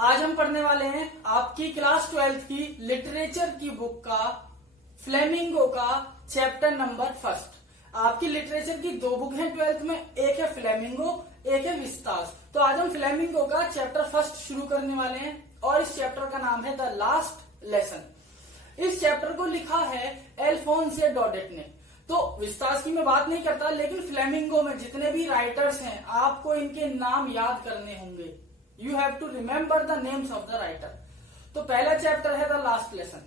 आज हम पढ़ने वाले हैं आपकी क्लास 12th की लिटरेचर की बुक का फ्लेमिंगो का चैप्टर नंबर फर्स्ट। आपकी लिटरेचर की दो बुक हैं 12th में, एक है फ्लेमिंगो, एक है विस्तास। तो आज हम फ्लेमिंगो का चैप्टर फर्स्ट शुरू करने वाले हैं और इस चैप्टर का नाम है द लास्ट लेसन। इस चैप्टर को लिखा है एल्फोंसे डॉडेट ने। तो विस्तास की मैं बात नहीं करता, लेकिन फ्लेमिंगो में जितने भी राइटर्स हैं आपको इनके नाम याद करने होंगे। You have to remember the names of the writer. तो पहला चैप्टर है द लास्ट लेसन।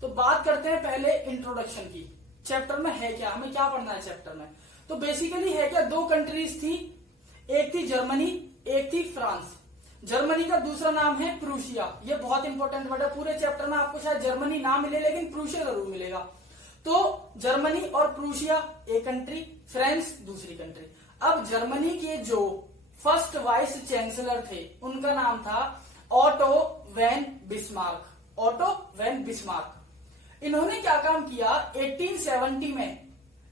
तो बात करते हैं पहले इंट्रोडक्शन की। चैप्टर में है क्या, हमें क्या पढ़ना है चैप्टर में। तो बेसिकली है क्या, दो कंट्रीज थी, एक थी जर्मनी, एक थी फ्रांस। जर्मनी का दूसरा नाम है प्रूशिया। ये बहुत इंपॉर्टेंट वर्ड है, पूरे चैप्टर में आपको शायद जर्मनी ना मिले लेकिन प्रूशिया जरूर मिलेगा। तो जर्मनी और प्रूशिया एक कंट्री, फ्रांस दूसरी कंट्री। अब जर्मनी के जो फर्स्ट वाइस चांसलर थे उनका नाम था Otto von Bismarck. Otto von Bismarck. इन्होंने क्या काम किया, 1870 में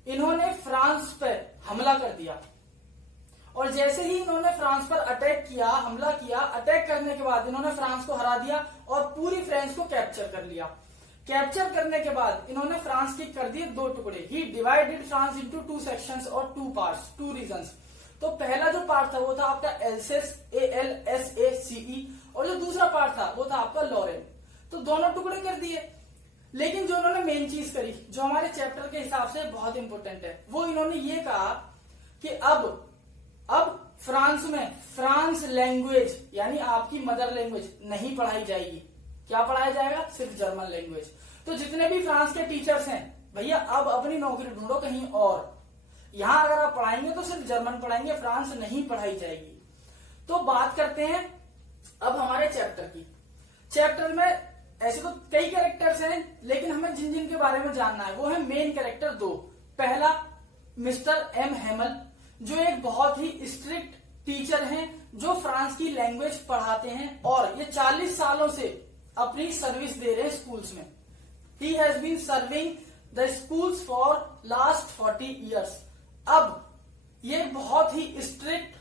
इन्होंने फ्रांस पर हमला कर दिया। और जैसे ही इन्होंने फ्रांस पर अटैक किया, हमला किया, अटैक करने के बाद इन्होंने फ्रांस को हरा दिया और पूरी फ्रांस को कैप्चर कर लिया। कैप्चर करने के बाद इन्होंने फ्रांस के कर दिए दो टुकड़े। He divided France into two sections or two parts, two regions. तो पहला जो पार्ट था वो था आपका एल्सेस, ALSACE, और जो दूसरा पार्ट था वो था आपका लॉरेन। तो दोनों टुकड़े कर दिए। लेकिन जो उन्होंने मेन चीज करी, जो हमारे चैप्टर के हिसाब से बहुत इंपॉर्टेंट है, वो इन्होंने ये कहा कि अब फ्रांस में फ्रांस लैंग्वेज यानी आपकी मदर लैंग्वेज नहीं पढ़ाई जाएगी। क्या पढ़ाया जाएगा, सिर्फ जर्मन लैंग्वेज। तो जितने भी फ्रांस के टीचर्स हैं, भैया अब अपनी नौकरी ढूंढो कहीं और। यहां अगर आप पढ़ाएंगे तो सिर्फ जर्मन पढ़ाएंगे, फ्रांस नहीं पढ़ाई जाएगी। तो बात करते हैं अब हमारे चैप्टर की। चैप्टर में ऐसे तो कई कैरेक्टर्स हैं, लेकिन हमें जिन जिन के बारे में जानना है वो है मेन कैरेक्टर दो। पहला मिस्टर एम हेमल, जो एक बहुत ही स्ट्रिक्ट टीचर हैं, जो फ्रांस की लैंग्वेज पढ़ाते हैं और ये 40 सालों से अपनी सर्विस दे रहे हैं स्कूल्स में। He has been serving the schools for last 40 years. अब ये बहुत ही स्ट्रिक्ट,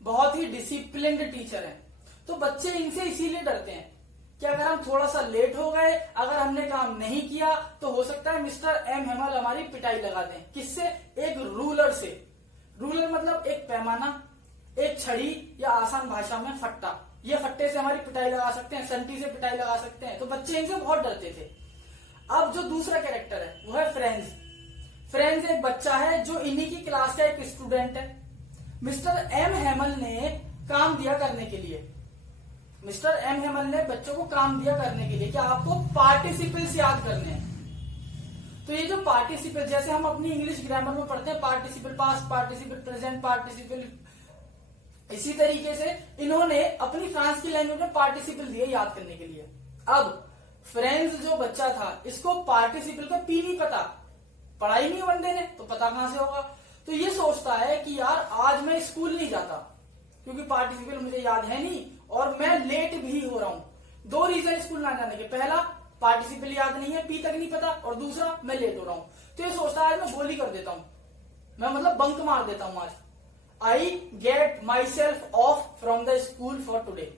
बहुत ही डिसिप्लिन्ड टीचर हैं। तो बच्चे इनसे इसीलिए डरते हैं कि अगर हम थोड़ा सा लेट हो गए, अगर हमने काम नहीं किया, तो हो सकता है मिस्टर एम हेमल हमारी पिटाई लगा दें। किससे, एक रूलर से। रूलर मतलब एक पैमाना, एक छड़ी, या आसान भाषा में फट्टा। ये फट्टे से हमारी पिटाई लगा सकते हैं, संटी से पिटाई लगा सकते हैं। तो बच्चे इनसे बहुत डरते थे। अब जो दूसरा कैरेक्टर है वो है फ्रेंड्स। फ्रेंड्स एक बच्चा है जो इन्हीं की क्लास का एक स्टूडेंट है। मिस्टर एम हेमल ने काम दिया करने के लिए, मिस्टर एम हेमल ने बच्चों को काम दिया करने के लिए कि आपको पार्टिसिपल्स याद करने हैं। तो ये जो पार्टिसिपल, जैसे हम अपनी इंग्लिश ग्रामर में पढ़ते हैं participle past, participle present, participle, इसी तरीके से इन्होंने अपनी फ्रांस की लैंग्वेज में पार्टिसिपल दिए याद करने के लिए। अब फ्रेंड्स जो बच्चा था, इसको पार्टिसिपल का पी नहीं पता, पढ़ाई नहीं बंदे ने, तो पता कहां से होगा। तो ये सोचता है कि यार आज मैं स्कूल नहीं जाता क्योंकि पार्टिसिपल मुझे याद है नहीं और मैं लेट भी हो रहा हूं। दो रीजन स्कूल ना जाने के, पहला पार्टिसिपल याद नहीं है, पी तक नहीं पता, और दूसरा मैं लेट हो रहा हूं। तो ये सोचता है आज मैं गोली कर देता हूं, मैं मतलब बंक मार देता हूं आज। I get my self of from the school for today.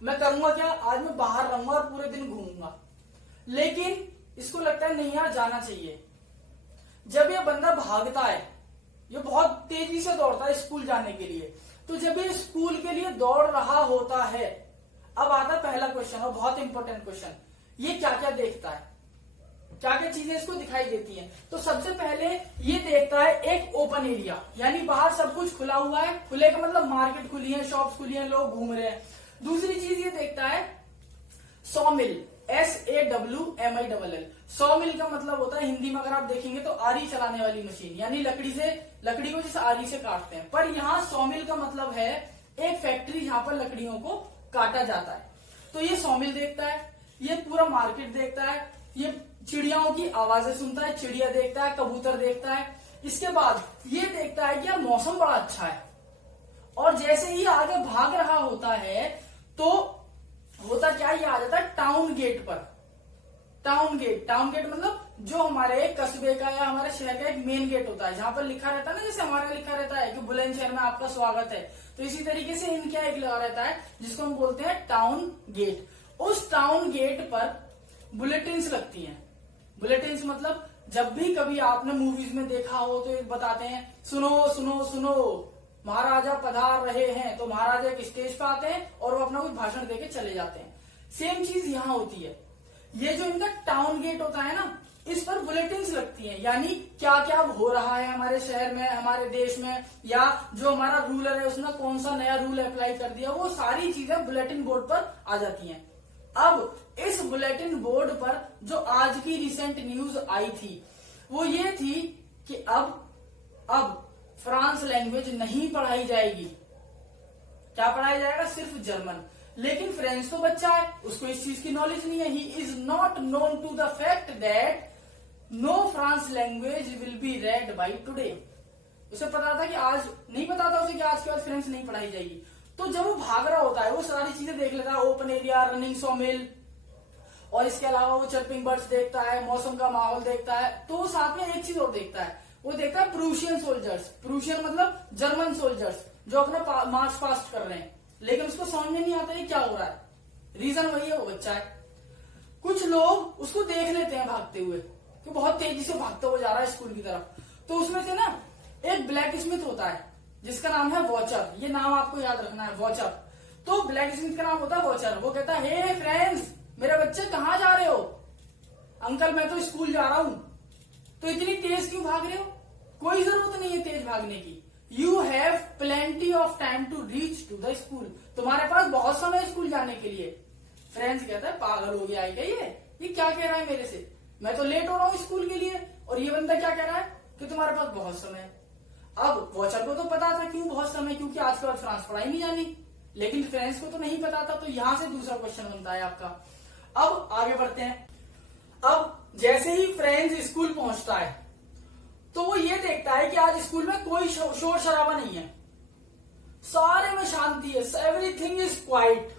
मैं करूंगा क्या, आज मैं बाहर रहूंगा और पूरे दिन घूमूंगा। लेकिन इसको लगता है नहीं यार जाना चाहिए। जब ये बंदा भागता है, ये बहुत तेजी से दौड़ता है स्कूल जाने के लिए। तो जब ये स्कूल के लिए दौड़ रहा होता है, अब आता है पहला क्वेश्चन और बहुत इंपॉर्टेंट क्वेश्चन, ये क्या क्या देखता है, क्या क्या चीजें इसको दिखाई देती हैं। तो सबसे पहले ये देखता है एक ओपन एरिया, यानी बाहर सब कुछ खुला हुआ है। खुले का मतलब मार्केट खुली है, शॉप्स खुली है, लोग घूम रहे हैं। दूसरी चीज ये देखता है सॉमिल, SAWMILL। सॉमिल का मतलब होता है हिंदी में अगर आप देखेंगे तो आरी चलाने वाली मशीन, यानी लकड़ी को जैसे आरी से काटते हैं। पर यहाँ सॉमिल का मतलब है एक फैक्ट्री जहां पर लकड़ियों को काटा जाता है। तो ये सॉमिल देखता है, ये पूरा मार्केट देखता है, ये चिड़ियाओं की आवाजें सुनता है, चिड़िया देखता है, कबूतर देखता है। इसके बाद ये देखता है कि यार मौसम बड़ा अच्छा है। और जैसे ही आगे भाग रहा होता है तो होता क्या, ये आ जाता है टाउन गेट पर। टाउन गेट मतलब जो हमारे कस्बे का या हमारे शहर का एक मेन गेट होता है, जहां पर लिखा रहता है ना, जैसे हमारे लिखा रहता है कि बुलंदशहर में आपका स्वागत है, तो इसी तरीके से इनका एक लगा रहता है जिसको हम बोलते हैं टाउन गेट। उस टाउन गेट पर बुलेटिन्स लगती हैं। बुलेटिन्स मतलब जब भी कभी आपने मूवीज में देखा हो तो एक बताते हैं, सुनो सुनो सुनो महाराजा पधार रहे हैं, तो महाराजा एक स्टेज पे आते हैं और वो अपना कुछ भाषण देके चले जाते हैं। सेम चीज यहाँ होती है। ये जो इनका टाउन गेट होता है ना, इस पर बुलेटिन्स लगती हैं, यानी क्या क्या हो रहा है हमारे शहर में, हमारे देश में, या जो हमारा रूलर है उसने कौन सा नया रूल अप्लाई कर दिया, वो सारी चीजें बुलेटिन बोर्ड पर आ जाती हैं। अब इस बुलेटिन बोर्ड पर जो आज की रिसेंट न्यूज आई थी वो ये थी कि अब फ्रांस लैंग्वेज नहीं पढ़ाई जाएगी। क्या पढ़ाया जाएगा? सिर्फ जर्मन। लेकिन फ्रेंच तो बच्चा है, उसको इस चीज की नॉलेज नहीं है। He is not known to the fact that no France language will be read by today. उसे पता था कि आज नहीं पता था उसे कि आज के बाद फ्रेंच नहीं पढ़ाई जाएगी। तो जब वो भाग रहा होता है वो सारी चीजें देख लेता है, ओपन एरिया, रनिंग सॉमिल, और इसके अलावा वो चर्पिंग बर्ड्स देखता है, मौसम का माहौल देखता है। तो वो साथ में एक चीज और देखता है, वो देखता है प्रूशियन सोल्जर्स। प्रूशियन मतलब जर्मन सोल्जर्स जो अपना मार्च पास्ट कर रहे हैं, लेकिन उसको समझ में नहीं आता है क्या हो रहा है। रीजन वही है, वो बच्चा है। कुछ लोग उसको देख लेते हैं भागते हुए कि बहुत तेजी से भागता हुआ जा रहा है स्कूल की तरफ। तो उसमें से ना एक ब्लैक स्मिथ होता है जिसका नाम है वॉचर। ये नाम आपको याद रखना है, वॉचर। तो ब्लैक स्मिथ का नाम होता है वॉचर। वो कहता है, हे फ्रेंड्स, मेरे बच्चे कहाँ जा रहे हो? अंकल मैं तो स्कूल जा रहा हूं। तो इतनी तेज क्यों भाग रहे हो? कोई जरूरत नहीं है तेज भागने की। You have plenty of time to reach to the school. तुम्हारे पास बहुत समय स्कूल जाने के लिए। फ्रेंड्स कहता है, पागल हो गया है क्या ये क्या कह रहा है मेरे से? मैं तो लेट हो रहा हूँ स्कूल के लिए, और ये बंदा क्या कह रहा है कि तुम्हारे पास बहुत समय है। अब वॉचर को तो पता था क्यों बहुत समय, क्योंकि आज के बाद फ्रांस पढ़ाई नहीं जानी। लेकिन फ्रेंड्स को तो नहीं पता था। तो यहां से दूसरा क्वेश्चन बनता है आपका। अब आगे बढ़ते हैं। अब जैसे ही फ्रेंड्स स्कूल पहुंचता है तो वो ये देखता है कि आज स्कूल में कोई शोर शराबा नहीं है, सारे में शांति है, एवरीथिंग इज क्वाइट।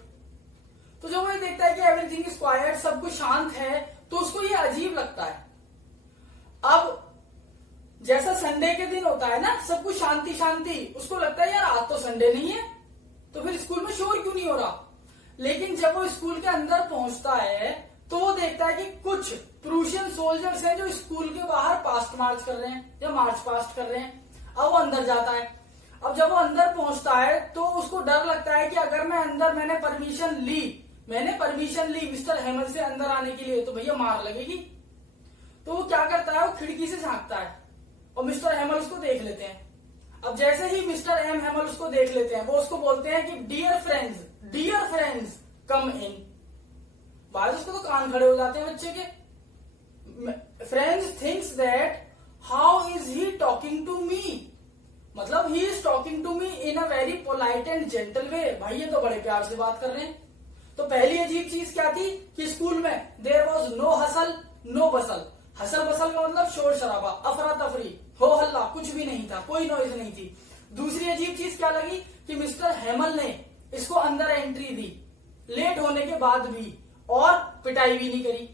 तो जब वो ये देखता है कि एवरीथिंग इज क्वाइट, सब कुछ शांत है, तो उसको ये अजीब लगता है। अब जैसा संडे के दिन होता है ना, सब कुछ शांति शांति, उसको लगता है यार आज तो संडे नहीं है, तो फिर स्कूल में शोर क्यों नहीं हो रहा। लेकिन जब वो स्कूल के अंदर पहुंचता है तो वो देखता है कि कुछ प्रूशियन सोल्जर्स हैं जो स्कूल के बाहर पास्ट मार्च कर रहे हैं या मार्च पास्ट कर रहे हैं। अब वो अंदर जाता है। अब जब वो अंदर पहुंचता है तो उसको डर लगता है कि अगर मैंने परमिशन ली मिस्टर हेमल से अंदर आने के लिए, तो भैया मार लगेगी। तो वो क्या करता है, वो खिड़की से झांकता है और मिस्टर हेमल उसको देख लेते हैं। अब जैसे ही मिस्टर एम हेमल उसको देख लेते हैं, वो उसको बोलते हैं कि डियर फ्रेंड्स कम इन। बाद उसको तो कान खड़े हो जाते हैं बच्चे के। Friends thinks that how is he talking to me, मतलब he is talking to me in a very polite and gentle way. भाई ये तो बड़े प्यार से बात कर रहे हैं। तो पहली अजीब चीज क्या थी कि स्कूल में there was no hustle no bustle. Hustle bustle का मतलब शोर शराबा, अफरा तफरी, हो हल्ला, कुछ भी नहीं था, कोई नॉइज नहीं थी। दूसरी अजीब चीज क्या लगी कि मिस्टर हेमल ने इसको अंदर एंट्री दी लेट होने के बाद भी, और पिटाई भी नहीं करी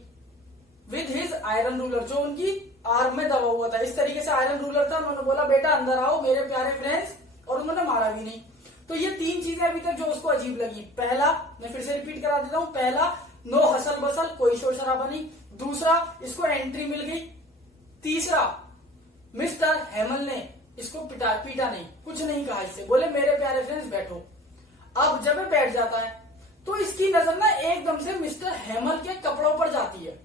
विद हिज आयरन रूलर, जो उनकी आर्म में दबा हुआ था। इस तरीके से आयरन रूलर था। उन्होंने बोला बेटा अंदर आओ मेरे प्यारे फ्रेंड्स, और उन्होंने मारा भी नहीं। तो ये तीन चीजें अभी तक जो उसको अजीब लगी। पहला, मैं फिर से रिपीट करा देता हूं, पहला नो हसल बसल, कोई शोर शराबा नहीं। दूसरा, इसको एंट्री मिल गई। तीसरा, मिस्टर हेमल ने इसको पीटा नहीं, कुछ नहीं कहा इससे, बोले मेरे प्यारे फ्रेंड्स बैठो। अब जब वो बैठ जाता है तो इसकी नजर ना एकदम से मिस्टर हेमल के कपड़ों पर जाती है।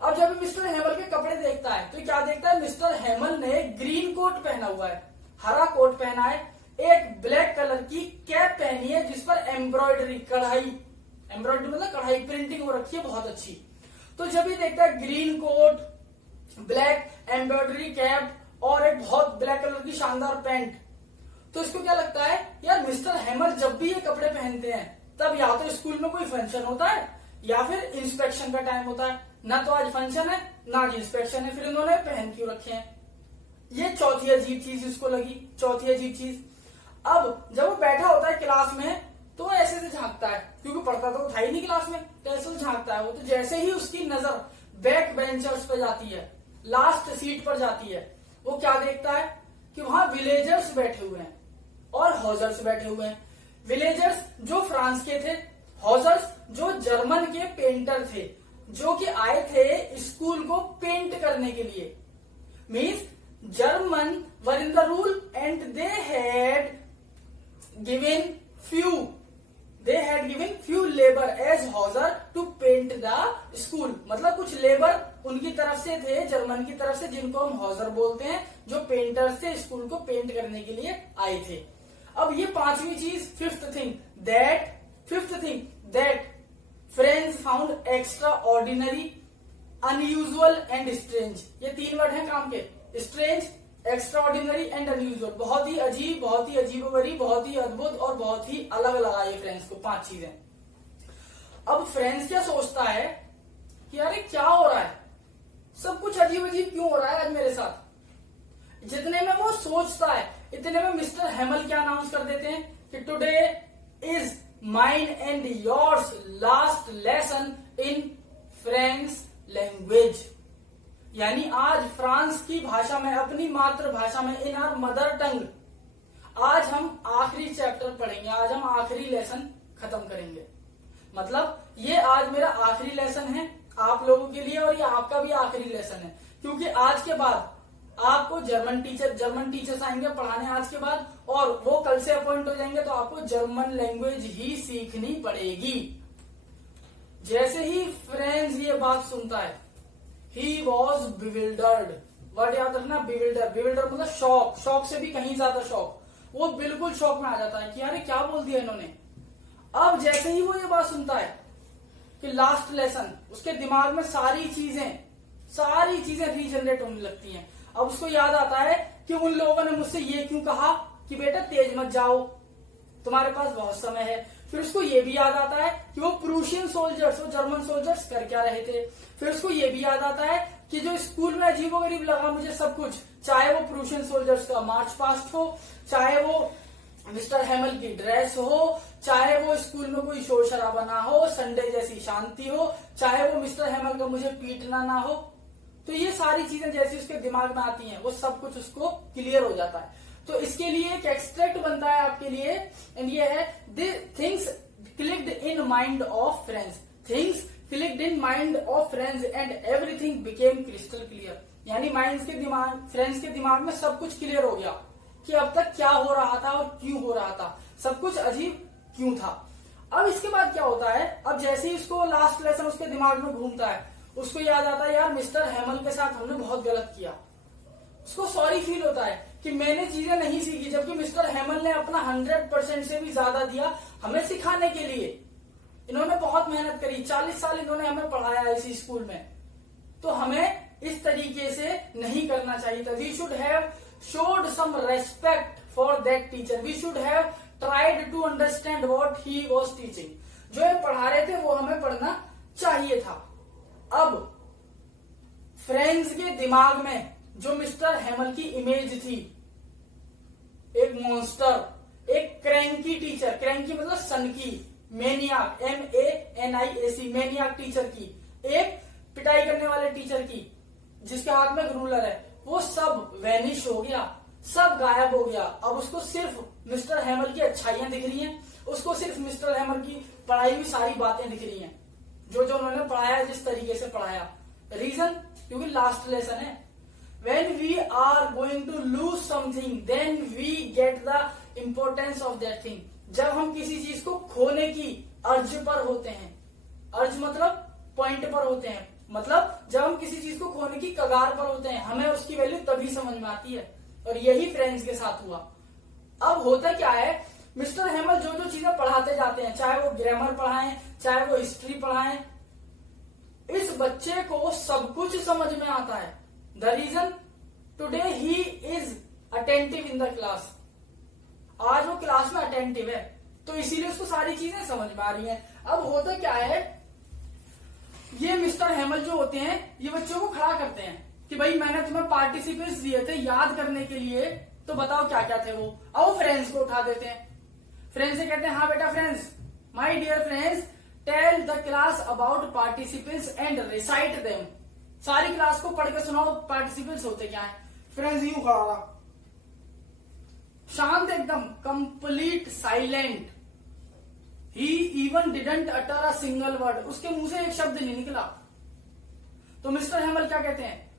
अब जब मिस्टर हेमल के कपड़े देखता है तो क्या देखता है, मिस्टर हेमल ने ग्रीन कोट पहना हुआ है, हरा कोट पहना है, एक ब्लैक कलर की कैप पहनी है जिस पर एम्ब्रॉयडरी मतलब कढ़ाई प्रिंटिंग हो रखी है बहुत अच्छी। तो जब ये देखता है green coat, black embroidery cap और एक बहुत ब्लैक कलर की शानदार पैंट, तो इसको क्या लगता है यार मिस्टर हेमल जब भी ये कपड़े पहनते हैं तब या तो स्कूल में कोई फंक्शन होता है या फिर इंस्पेक्शन का टाइम होता है। ना तो आज फंक्शन है ना आज इंस्पेक्शन है, फिर इन्होंने पहन क्यों रखे हैं। ये चौथी अजीब चीज इसको लगी, चौथी अजीब चीज। अब जब वो बैठा होता है क्लास में तो वो ऐसे से झांकता है, क्योंकि पढ़ता तो था ही नहीं क्लास में, तो ऐसे झांकता है वो। तो जैसे ही उसकी नजर बैक बेंचर्स पे जाती है लास्ट सीट पर जाती है, वो क्या देखता है कि वहां विलेजर्स बैठे हुए हैं और हॉजर्स बैठे हुए हैं। विलेजर्स जो फ्रांस के थे, हॉजर्स जो जर्मन के पेंटर थे, जो कि आए थे स्कूल को पेंट करने के लिए। Means German were in the rule and they had given few labour as hosier to paint the school. मतलब कुछ लेबर उनकी तरफ से थे, जर्मन की तरफ से, जिनको हम हॉजर बोलते हैं, जो पेंटर्स थे, स्कूल को पेंट करने के लिए आए थे। अब ये पांचवी चीज, fifth thing that French found extra ordinary, unusual and strange. ये 3 वर्ड हैं काम के, strange, extra ordinary and unusual. बहुत ही अजीब, बहुत ही अजीबोगरीब, बहुत ही अद्भुत और बहुत ही अलग लगा ये फ्रेंच को, 5 चीजें। अब फ्रेंच क्या सोचता है कि अरे क्या हो रहा है, सब कुछ अजीब अजीब क्यों हो रहा है आज मेरे साथ। जितने में वो सोचता है इतने में मिस्टर हेमल क्या अनाउंस कर देते हैं कि today is mine and yours last lesson in French language. यानी आज फ्रांस की भाषा में, अपनी मातृभाषा में, इन आवर मदर टंग, आज हम आखिरी चैप्टर पढ़ेंगे, आज हम आखिरी लेसन खत्म करेंगे। मतलब ये आज मेरा आखिरी लेसन है आप लोगों के लिए, और ये आपका भी आखिरी लेसन है, क्योंकि आज के बाद आपको जर्मन टीचर्स आएंगे पढ़ाने आज के बाद, और वो कल से अपॉइंट हो जाएंगे, तो आपको जर्मन लैंग्वेज ही सीखनी पड़ेगी। जैसे ही फ्रेंच ये बात सुनता है, ही वॉज बिविल्डर्ड। वर्ड याद रखना, बिविल्डर मतलब शॉक से भी कहीं ज्यादा शॉक। वो बिल्कुल शॉक में आ जाता है कि अरे क्या बोल दिया इन्होंने। अब जैसे ही वो ये बात सुनता है कि लास्ट लेसन, उसके दिमाग में सारी चीजें रीजनरेट होने लगती हैं। अब उसको याद आता है कि उन लोगों ने मुझसे ये क्यों कहा कि बेटा तेज मत जाओ, तुम्हारे पास बहुत समय है। फिर उसको ये भी याद आता है कि वो प्रूशियन सोल्जर्स, वो जर्मन सोल्जर्स कर क्या रहे थे। फिर उसको ये भी याद आता है कि जो स्कूल में अजीबोगरीब लगा मुझे सब कुछ, चाहे वो प्रूशियन सोल्जर्स का मार्च पास्ट हो, चाहे वो मिस्टर हेमल की ड्रेस हो, चाहे वो स्कूल में कोई शोर शराबा ना हो, संडे जैसी शांति हो, चाहे वो मिस्टर हेमल का मुझे पीटना ना हो, तो ये सारी चीजें जैसी उसके दिमाग में आती हैं, वो सब कुछ उसको क्लियर हो जाता है। तो इसके लिए एक एक्सट्रैक्ट बनता है आपके लिए, एंड ये है things clicked in mind of friends, things clicked in mind of friends and everything became crystal clear. यानी फ्रेंड्स के दिमाग में सब कुछ क्लियर हो गया कि अब तक क्या हो रहा था और क्यों हो रहा था, सब कुछ अजीब क्यों था। अब इसके बाद क्या होता है, अब जैसे ही उसको लास्ट लेसन उसके दिमाग में घूमता है, उसको याद आता है यार मिस्टर हेमल के साथ हमने बहुत गलत किया। उसको सॉरी फील होता है कि मैंने चीजें नहीं सीखी, जबकि मिस्टर हेमल ने अपना 100% से भी ज्यादा दिया हमें सिखाने के लिए। इन्होंने बहुत मेहनत करी, 40 साल इन्होंने हमें पढ़ाया इसी स्कूल में, तो हमें इस तरीके से नहीं करना चाहिए था। We should have showed some respect for that teacher. We should have tried to understand what he was teaching. जो ये पढ़ा रहे थे वो हमें पढ़ना चाहिए था। अब फ्रेंड्स के दिमाग में जो मिस्टर हेमल की इमेज थी, एक मॉन्स्टर, एक क्रैंकी टीचर, क्रैंकी मतलब सनकी, मैनियाक, MANIAC, मैनियाक टीचर की, एक पिटाई करने वाले टीचर की जिसके हाथ में रूलर है, वो सब वैनिश हो गया, सब गायब हो गया। अब उसको सिर्फ मिस्टर हेमल की अच्छाइयां दिख रही हैं, उसको सिर्फ मिस्टर हेमल की पढ़ाई हुई सारी बातें दिख रही हैं, जो उन्होंने पढ़ाया, जिस तरीके से पढ़ाया। रीजन क्योंकि लास्ट लेसन है। When we are going to lose something, then we get the importance of that thing. जब हम किसी चीज को खोने की अर्ज पर होते हैं, अर्ज मतलब पॉइंट पर होते हैं, मतलब जब हम किसी चीज को खोने की कगार पर होते हैं, हमें उसकी वैल्यू तभी समझ में आती है। और यही फ्रेंड्स के साथ हुआ। अब होता क्या है, मिस्टर हेमल जो जो चीजें पढ़ाते जाते हैं, चाहे वो ग्रामर पढ़ाएं, चाहे वो हिस्ट्री पढ़ाएं, इस बच्चे को सब कुछ समझ में आता है। The reason today he is attentive in the class. आज वो क्लास में अटेंटिव है, तो इसीलिए उसको सारी चीजें समझ में आ रही हैं। अब होता क्या है, ये मिस्टर हेमल जो होते हैं, ये बच्चों को खड़ा करते हैं कि भाई मैंने तुम्हें पार्टिसिपेंट्स दिए थे याद करने के लिए, तो बताओ क्या क्या थे वो। अब फ्रेंड्स को उठा देते हैं, फ्रेंड्स से कहते हैं हाँ बेटा friends, my dear friends, tell the class about participants and recite them. सारी क्लास को पढ़ के सुनाओ पार्टिसिपेंट्स होते क्या है। फ्रेंड्स यूं खड़ा रहा, शांत एकदम, complete silent. He even didn't utter a single word, उसके मुंह से एक शब्द नहीं निकला। तो मिस्टर हेमल क्या कहते हैं,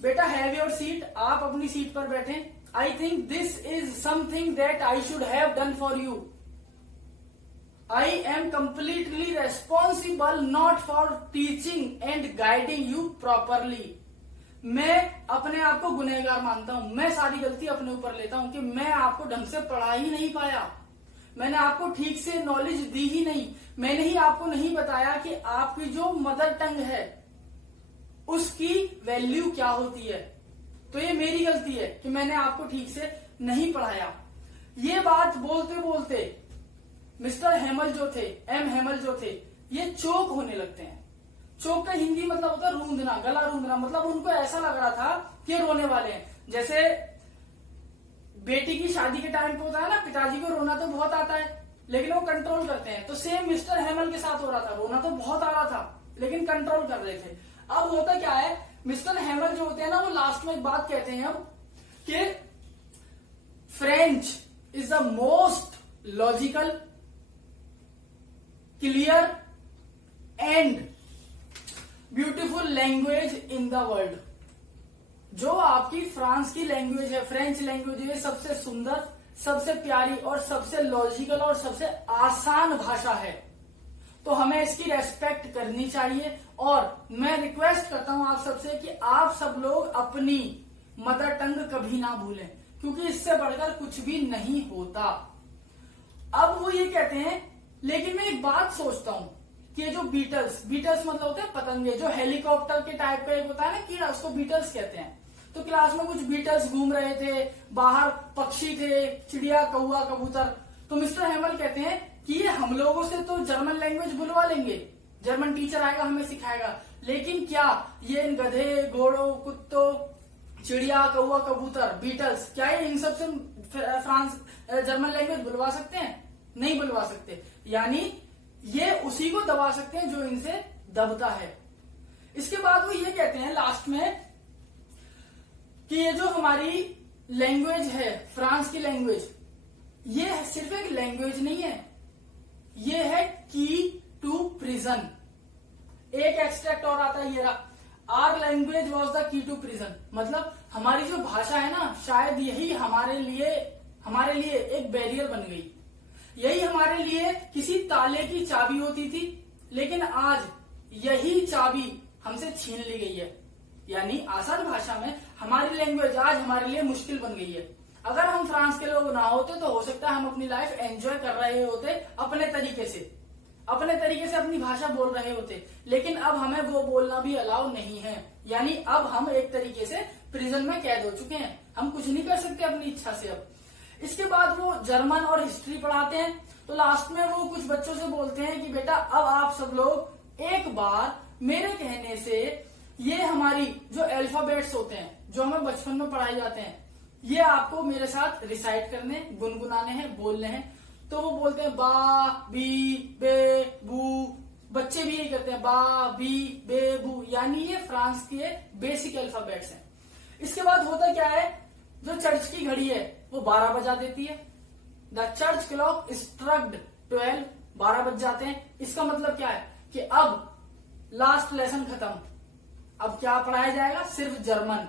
बेटा हैव योर सीट, आप अपनी सीट पर बैठे। I think this is something that I should have done for you. I am completely responsible not for teaching and guiding you properly. मैं अपने आप को गुनहगार मानता हूं, मैं सारी गलती अपने ऊपर लेता हूं कि मैं आपको ढंग से पढ़ा ही नहीं पाया, मैंने आपको ठीक से नॉलेज दी ही नहीं, मैंने ही आपको नहीं बताया कि आपकी जो मदर टंग है उसकी वैल्यू क्या होती है। तो ये मेरी गलती है कि मैंने आपको ठीक से नहीं पढ़ाया। ये बात बोलते बोलते मिस्टर हेमल जो थे, एम हेमल जो थे, ये चोक होने लगते हैं। चोक का हिंदी मतलब होता है रूंधना, गला रूंधना। मतलब उनको ऐसा लग रहा था कि रोने वाले हैं। जैसे बेटी की शादी के टाइम पे होता है ना, पिताजी को रोना तो बहुत आता है लेकिन वो कंट्रोल करते हैं, तो सेम मिस्टर हेमल के साथ हो रहा था। रोना तो बहुत आ रहा था लेकिन कंट्रोल कर रहे थे। अब होता क्या है, मिस्टर हेमल जो होते हैं ना, वो लास्ट में एक बात कहते हैं अब कि French is the most logical, clear and beautiful language in the world. जो आपकी फ्रांस की लैंग्वेज है, फ्रेंच लैंग्वेज है, सबसे सुंदर, सबसे प्यारी और सबसे लॉजिकल और सबसे आसान भाषा है। तो हमें इसकी रेस्पेक्ट करनी चाहिए। और मैं रिक्वेस्ट करता हूं आप सबसे कि आप सब लोग अपनी मदर टंग कभी ना भूलें, क्योंकि इससे बढ़कर कुछ भी नहीं होता। अब वो ये कहते हैं, लेकिन मैं एक बात सोचता हूं कि ये जो बीटल्स मतलब होते हैं पतंगे, जो हेलीकॉप्टर के टाइप का एक होता है ना कीड़ा, उसको बीटल्स कहते हैं। तो क्लास में कुछ बीटल्स घूम रहे थे, बाहर पक्षी थे, चिड़िया, कौआ, कबूतर। तो मिस्टर हेमल कहते हैं कि ये हम लोगों से तो जर्मन लैंग्वेज बुलवा लेंगे, जर्मन टीचर आएगा हमें सिखाएगा, लेकिन क्या ये इन गधे, घोड़ों, कुत्तों, चिड़िया, कौआ, कबूतर, बीटल्स, क्या ये इन सबसे फ्रांस जर्मन लैंग्वेज बुलवा सकते हैं? नहीं बुलवा सकते। यानी ये उसी को दबा सकते हैं जो इनसे दबता है। इसके बाद वो ये कहते हैं लास्ट में कि ये जो हमारी लैंग्वेज है, फ्रांस की लैंग्वेज, ये सिर्फ एक लैंग्वेज नहीं है, ये है की टू प्रिजन। एक एक्सट्रैक्ट और आता है, ये रहा, our language was the key to prison. मतलब हमारी जो भाषा है ना, शायद यही हमारे लिए एक बैरियर बन गई, यही हमारे लिए किसी ताले की चाबी होती थी, लेकिन आज यही चाबी हमसे छीन ली गई है। यानी आसान भाषा में हमारी लैंग्वेज आज हमारे लिए मुश्किल बन गई है। अगर हम फ्रांस के लोग ना होते तो हो सकता है हम अपनी लाइफ एंजॉय कर रहे होते अपने तरीके से अपनी भाषा बोल रहे होते, लेकिन अब हमें वो बोलना भी अलाउ नहीं है। यानी अब हम एक तरीके से प्रिजन में कैद हो चुके हैं, हम कुछ नहीं कर सकते अपनी इच्छा से अब। इसके बाद वो जर्मन और हिस्ट्री पढ़ाते हैं। तो लास्ट में वो कुछ बच्चों से बोलते हैं कि बेटा अब आप सब लोग एक बार मेरे कहने से ये हमारी जो अल्फाबेट्स होते हैं, जो हमें बचपन में पढ़ाए जाते हैं, ये आपको मेरे साथ रिसाइट करने, गुनगुनाने हैं, बोलने हैं। तो वो बोलते हैं बा, बी, बे, बू। बच्चे भी यही करते हैं, बा, बी, बे, बू। यानी ये फ्रांस के बेसिक अल्फाबेट्स हैं। इसके बाद होता क्या है, जो चर्च की घड़ी है वो 12 बजा देती है। द चर्च क्लॉक स्ट्रक्ड 12, 12 बज जाते हैं। इसका मतलब क्या है कि अब लास्ट लेसन खत्म, अब क्या पढ़ाया जाएगा, सिर्फ जर्मन।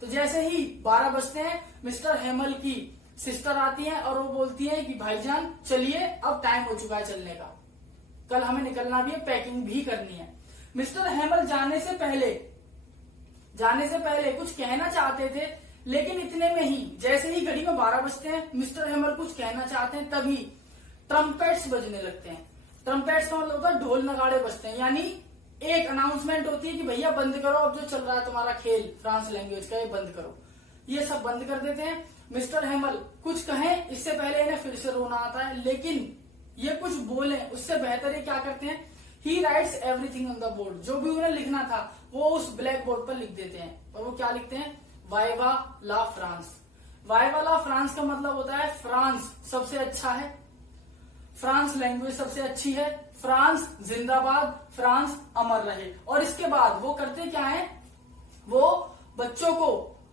तो जैसे ही 12 बजते हैं, मिस्टर हेमल की सिस्टर आती है और वो बोलती है कि भाईजान चलिए अब टाइम हो चुका है चलने का, कल हमें निकलना भी है, पैकिंग भी करनी है। मिस्टर हेमल जाने से पहले कुछ कहना चाहते थे, लेकिन इतने में ही जैसे ही घड़ी में 12 बजते हैं, मिस्टर हेमल कुछ कहना चाहते हैं, तभी ट्रम्पेट्स बजने लगते हैं। ट्रम्पेट्स का मतलब होता है ढोल नगाड़े बजते हैं। यानी एक अनाउंसमेंट होती है कि भैया बंद करो, अब जो चल रहा है तुम्हारा खेल फ्रांस लैंग्वेज का, ये बंद करो। ये सब बंद कर देते हैं। मिस्टर हेमल कुछ कहें इससे पहले इन्हें फिर से रोना आता है, लेकिन ये कुछ बोले उससे बेहतर ये क्या करते हैं, ही rights everything on the board. जो भी उन्हें लिखना था वो उस ब्लैक बोर्ड पर लिख देते हैं। और वो क्या लिखते हैं, वाइवा ला फ्रांस। वाइवा ला फ्रांस का मतलब होता है फ्रांस सबसे अच्छा है, फ्रांस लैंग्वेज सबसे अच्छी है, फ्रांस जिंदाबाद, फ्रांस अमर रहे। और इसके बाद वो करते क्या है, वो बच्चों को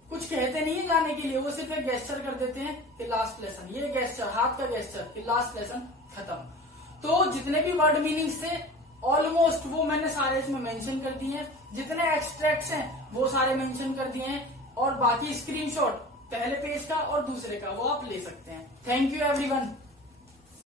कुछ कहते नहीं है जाने के लिए, वो सिर्फ एक गेस्चर कर देते हैं कि लास्ट लेसन, ये गेस्चर, हाथ का गेस्चर कि लास्ट लेसन खत्म। तो जितने भी वर्ड मीनिंग्स थे ऑलमोस्ट वो मैंने सारे इसमें मेंशन कर दिए हैं, जितने एक्सट्रैक्ट्स हैं वो सारे मेंशन कर दिए हैं, और बाकी स्क्रीनशॉट पहले पेज का और दूसरे का वो आप ले सकते हैं। Thank you everyone.